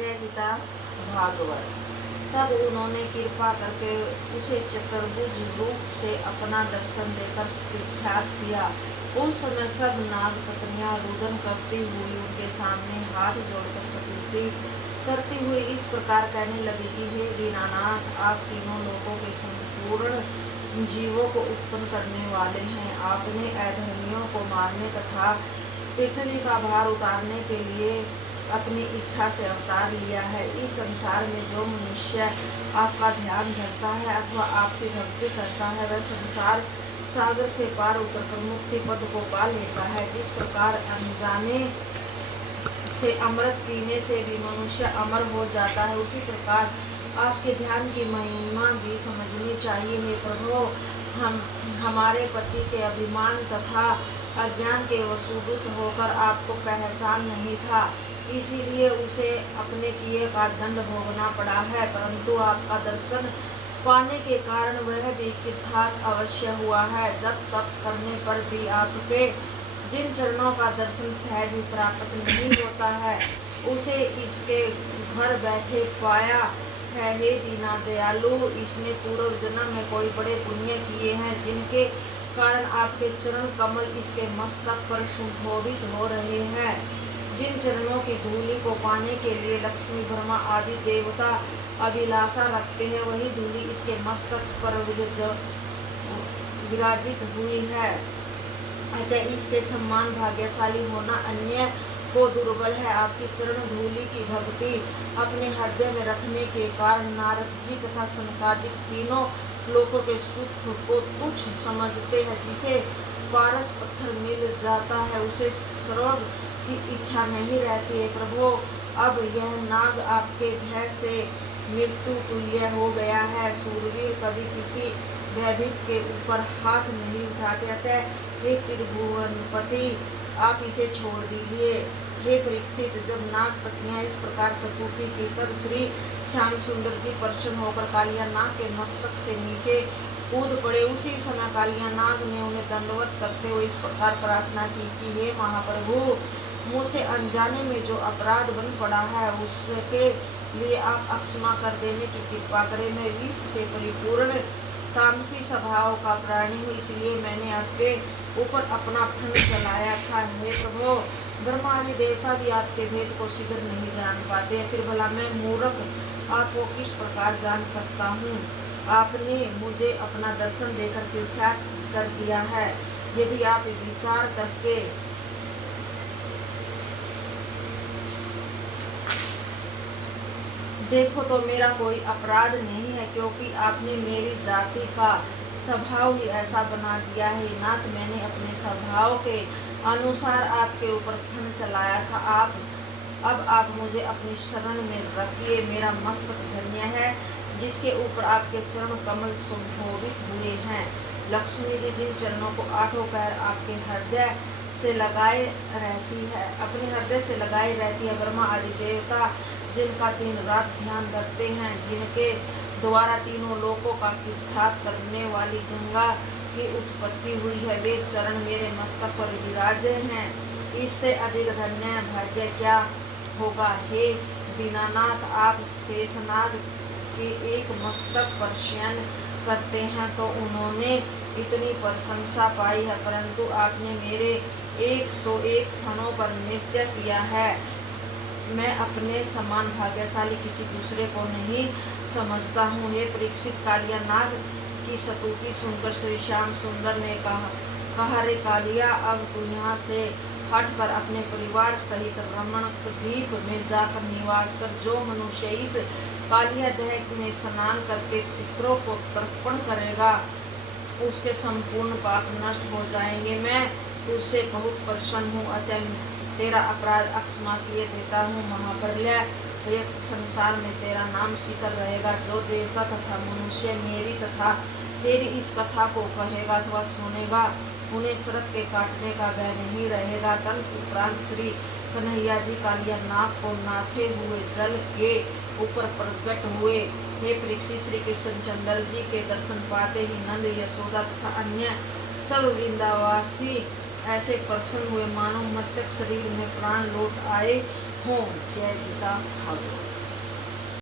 जय गीता भागवत। तब उन्होंने कृपा करके उसे चतुर्भुज रूप से अपना दर्शन देकर कृपाख्यात किया। उस समय सब नाग पत्नियां रुदन करती हुई उनके सामने हाथ जोड़कर स्तुति करती हुई इस प्रकार कहने लगी कि हे दीनानाथ, आप तीनों लोगों के संपूर्ण जीवों को उत्पन्न करने वाले हैं। आपने अधर्मियों को मारने तथा पृथ्वी का भार उतारने के लिए अपनी इच्छा से अवतार लिया है। इस संसार में जो मनुष्य आपका ध्यान धरता है अथवा आपकी भक्ति करता है, वह संसार सागर से पार उतरकर मुक्ति पद को पा लेता है। जिस प्रकार अनजाने से अमृत पीने से भी मनुष्य अमर हो जाता है, उसी प्रकार आपके ध्यान की महिमा भी समझनी चाहिए। हे प्रभु, हमारे पति के अभिमान तथा अज्ञान के वसूदूत होकर आपको पहचान नहीं था, इसीलिए उसे अपने किए का दंड भोगना पड़ा है। परंतु आपका दर्शन पाने के कारण वह भी कृतार्थ अवश्य हुआ है। जब तप करने पर भी आपके जिन चरणों का दर्शन सहज प्राप्त नहीं होता है, उसे इसके घर बैठे पाया है। हे दीना दयालु, इसने पूर्व जन्म में कोई बड़े पुण्य किए हैं, जिनके कारण आपके चरण कमल इसके मस्तक पर सुशोभित हो रहे हैं। जिन चरणों की धूलि को पाने के लिए लक्ष्मी, ब्रह्मा आदि देवता अभिलाषा रखते हैं, वही धूलि इसके मस्तक पर विराजित हुई है। अतः इसके सम्मान भाग्यशाली होना अन्य को दुर्बल है। आपकी चरण धूलि की भक्ति अपने हृदय में रखने के कारण नारद जी तथा सनकादिक तीनों लोगों के सुख को तुच्छ समझते हैं। जिसे पारस पत्थर मिल जाता है, उसे स्वर्ग की इच्छा नहीं रहती है। प्रभु, अब यह नाग आपके भय से मृत्यु तुल्य हो गया है। सूरवीर कभी किसी भयभीत के ऊपर हाथ नहीं उठाते। अतः हे त्रिभुवनपति, आप इसे छोड़ दीजिए। हे परीक्षित, जब नाग पत्नियां इस प्रकार स्तुति की, तब श्री श्याम सुंदर जी प्रसन्न होकर कालिया नाग के मस्तक से नीचे कूद पड़े। उसी समय कालिया नाग ने उन्हें दंडवत करते हुए इस प्रकार प्रार्थना की कि हे महाप्रभु, मुझसे अनजाने में जो अपराध बन पड़ा है, उसके लिए आप अक्षमा कर देने की कृपा करें। मैं विष से परिपूर्ण तामसी स्वभाव का प्राणी हूँ, इसलिए मैंने आपके ऊपर अपना फन चलाया था। हे प्रभु, ब्रह्मा आदि देवता भी आपके भेद को शीघ्र नहीं जान पाते, फिर भला मैं मूर्ख आपको किस प्रकार जान सकता हूँ। आपने मुझे अपना दर्शन देकर कृतार्थ कर दिया है। यदि आप विचार करके देखो तो मेरा कोई अपराध नहीं है, क्योंकि आपने मेरी जाति का स्वभाव ही ऐसा बना दिया है। नाथ, मैंने अपने स्वभाव के अनुसार आपके ऊपर फन चलाया था। अब आप मुझे अपनी शरण में रखिए। मेरा मस्तक धन्य है, जिसके ऊपर आपके चरण कमल सुशोभित हुए हैं। लक्ष्मी जी जिन चरणों को आठों पैर आपके हृदय से लगाए रहती है, अपने हृदय से लगाए रहती है, ब्रह्मा आदि देवता जिनका दिन रात ध्यान करते हैं, जिनके द्वारा तीनों लोकों का कृतार्थ करने वाली गंगा की उत्पत्ति हुई है, वे चरण मेरे मस्तक पर विराजे हैं। इससे अधिक धन्य भाग्य क्या होगा। हे दीनानाथ, आप शेषनाग के एक मस्तक पर शयन करते हैं तो उन्होंने इतनी प्रशंसा पाई है, परंतु आपने मेरे 101 फनों पर नृत्य किया है। मैं अपने समान भाग्यशाली किसी दूसरे को नहीं समझता हूँ। हे परीक्षित, कालिया नाग की स्तुति सुनकर श्री श्याम सुंदर ने कहा रे कालिया, अब तू यहाँ से हटकर अपने परिवार सहित रमणक द्वीप में जाकर निवास कर। जो मनुष्य इस कालिया दह में स्नान करके पितरों को तर्पण करेगा, उसके संपूर्ण पाप नष्ट हो जाएंगे। मैं तुझसे बहुत प्रसन्न हूँ, अतः तेरा अपराध अक्षमा किए देता हूँ। महाप्रलय प्रयुक्त संसार में तेरा नाम शीतल रहेगा। जो देवता तथा मनुष्य मेरी तथा तेरी इस कथा को कहेगा अथवा सुनेगा, उन्हें सरक के काटने का भय नहीं रहेगा। तन उपरांत श्री कन्हैया जी कालिया नाग को नाथे हुए जल के ऊपर प्रकट हुए। हे परीक्षित, श्री कृष्णचंद्र जी के दर्शन पाते ही नंद, यशोदा तथा अन्य सब वृंदावासी ऐसे प्रसन्न हुए मानो मृतक शरीर में प्राण लौट आए हों। जय पिता भागवत।